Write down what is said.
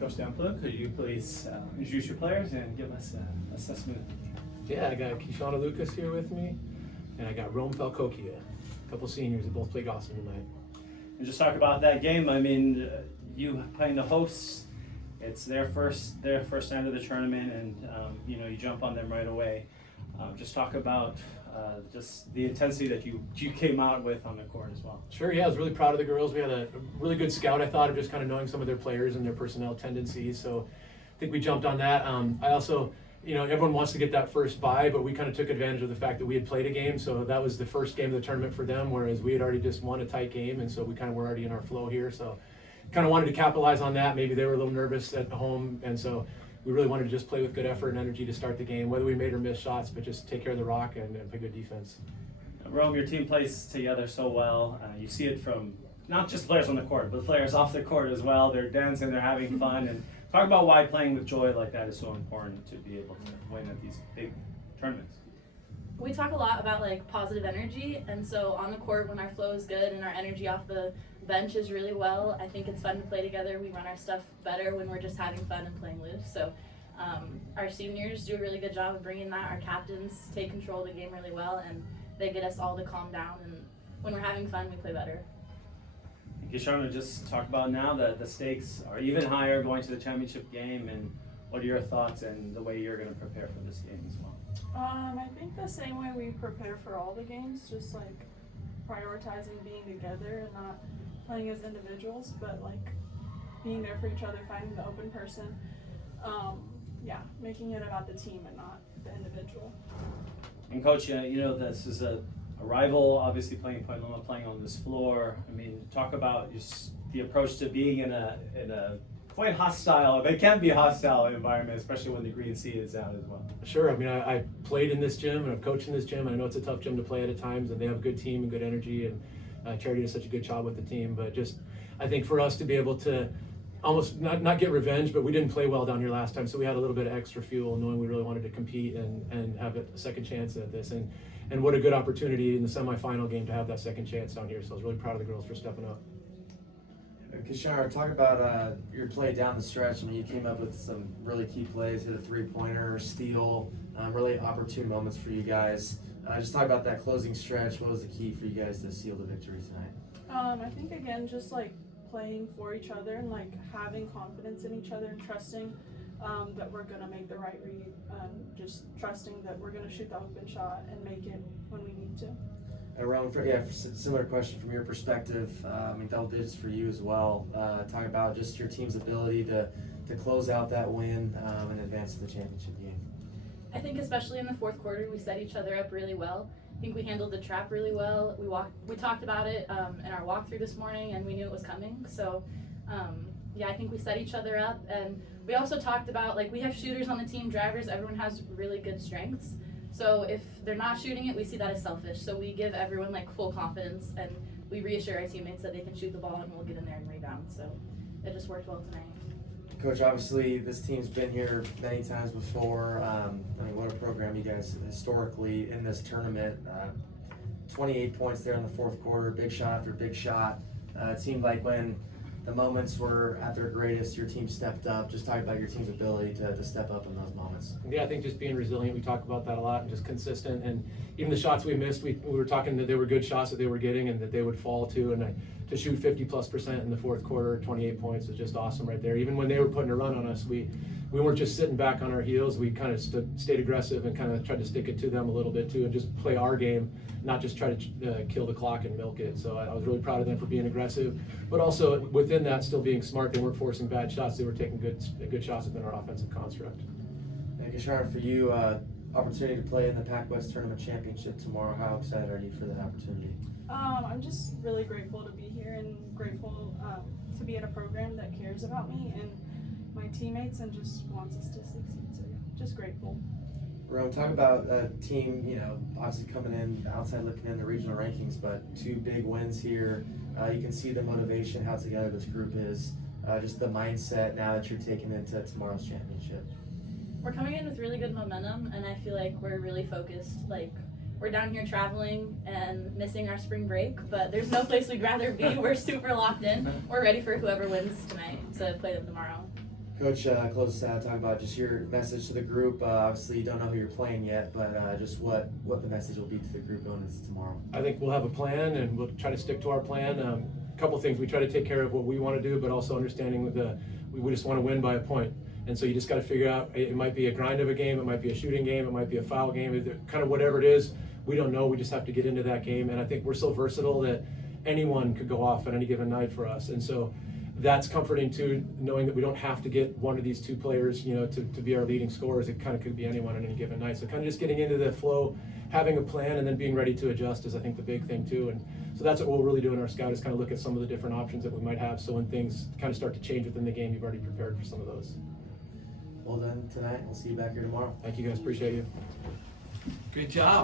Coach Damplug, could you please introduce your players and give us an assessment? Yeah, I got Kishana Lucas here with me, and I got Rome Falcokia, a couple seniors that both played awesome tonight. And just talk about that game. I mean, you playing the hosts, it's their first end of the tournament, and you jump on them right away. Just talk about just the intensity that you came out with on the court as well. Sure, yeah, I was really proud of the girls. We had a really good scout, I thought, of just kind of knowing some of their players and their personnel tendencies. So I think we jumped on that. I also, everyone wants to get that first bye, but we kind of took advantage of the fact that we had played a game. So that was the first game of the tournament for them, whereas we had already just won a tight game. And so we kind of were already in our flow here. So kind of wanted to capitalize on that. Maybe they were a little nervous at home. And so we really wanted to just play with good effort and energy to start the game, whether we made or missed shots, but just take care of the rock and play good defense. Rome, your team plays together so well. You see it from not just players on the court, but players off the court as well. They're dancing, they're having fun. And talk about why playing with joy like that is so important to be able to win at these big tournaments. We talk a lot about positive energy, and so on the court when our flow is good and our energy off the bench is really well, I think it's fun to play together. We run our stuff better when we're just having fun and playing loose. So our seniors do a really good job of bringing that. Our captains take control of the game really well, and they get us all to calm down, and when we're having fun, we play better. Kishana, just talk about now that the stakes are even higher going to the championship game, and what are your thoughts and the way you're going to prepare for this game as well? I think the same way we prepare for all the games, just prioritizing being together and not playing as individuals, but being there for each other, finding the open person. Making it about the team and not the individual. And Coach, this is a rival, obviously playing Point Loma, playing on this floor. I mean, talk about just the approach to being in a quite hostile, they can be a hostile environment, especially when the green sea is out as well. Sure, I mean, I played in this gym and I've coached in this gym, and I know it's a tough gym to play at times, and they have a good team and good energy, and Charity does such a good job with the team. But just, I think for us to be able to almost not get revenge, but we didn't play well down here last time, so we had a little bit of extra fuel knowing we really wanted to compete and have a second chance at this. And what a good opportunity in the semifinal game to have that second chance down here. So I was really proud of the girls for stepping up. Kishana, talk about your play down the stretch. I mean, you came up with some really key plays, hit a three-pointer, steal, really opportune moments for you guys. Just talk about that closing stretch. What was the key for you guys to seal the victory tonight? I think again, just playing for each other and having confidence in each other and trusting that we're gonna make the right read, just trusting that we're gonna shoot the open shot and make it when we need to. Rome, similar question from your perspective. I mean, double digits for you as well. Talk about just your team's ability to close out that win and advance to the championship game. I think especially in the fourth quarter, we set each other up really well. I think we handled the trap really well. We talked about it in our walkthrough this morning, and we knew it was coming. So I think we set each other up, and we also talked about we have shooters on the team, drivers. Everyone has really good strengths. So if they're not shooting it, we see that as selfish. So we give everyone full confidence, and we reassure our teammates that they can shoot the ball and we'll get in there and rebound. So it just worked well tonight. Coach, obviously this team's been here many times before. I mean, what a program you guys historically in this tournament. 28 points there in the fourth quarter, big shot after big shot. It seemed like when the moments were at their greatest, your team stepped up. Just talk about your team's ability to step up in those moments. Yeah, I think just being resilient, we talk about that a lot, and just consistent. And even the shots we missed, we were talking that they were good shots that they were getting and that they would fall to. And to shoot 50+% in the fourth quarter, 28 points is just awesome right there. Even when they were putting a run on us, we weren't just sitting back on our heels. We kind of stayed aggressive and kind of tried to stick it to them a little bit too, and just play our game, not just try to kill the clock and milk it. So I was really proud of them for being aggressive, but also within that still being smart. They weren't forcing bad shots. They were taking good shots within our offensive construct. And Kishana, for you, opportunity to play in the PacWest Tournament Championship tomorrow. How excited are you for that opportunity? I'm just really grateful to be here and grateful to be in a program that cares about me and my teammates and just wants us to succeed. So just grateful. Rome, talk about a team, obviously coming in outside looking in the regional rankings, but two big wins here. You can see the motivation, how together this group is, just the mindset now that you're taking into tomorrow's championship. We're coming in with really good momentum, and I feel like we're really focused. We're down here traveling and missing our spring break, but there's no place we'd rather be. We're super locked in. We're ready for whoever wins tonight to play them tomorrow. Coach, close us out. Talk about just your message to the group. Obviously, you don't know who you're playing yet, but just what the message will be to the group going into tomorrow. I think we'll have a plan, and we'll try to stick to our plan. A couple things: we try to take care of what we want to do, but also understanding that we just want to win by a point. And so you just got to figure out. It might be a grind of a game, it might be a shooting game, it might be a foul game. Kind of whatever it is, we don't know. We just have to get into that game. And I think we're so versatile that anyone could go off on any given night for us. And so that's comforting too, knowing that we don't have to get one of these two players, to be our leading scorers. It kind of could be anyone on any given night. So kind of just getting into the flow, having a plan, and then being ready to adjust is, I think, the big thing too. And so that's what we'll really do in our scout, is kind of look at some of the different options that we might have. So when things kind of start to change within the game, you've already prepared for some of those. Well done tonight. We'll see you back here tomorrow. Thank you guys, appreciate you. Good job.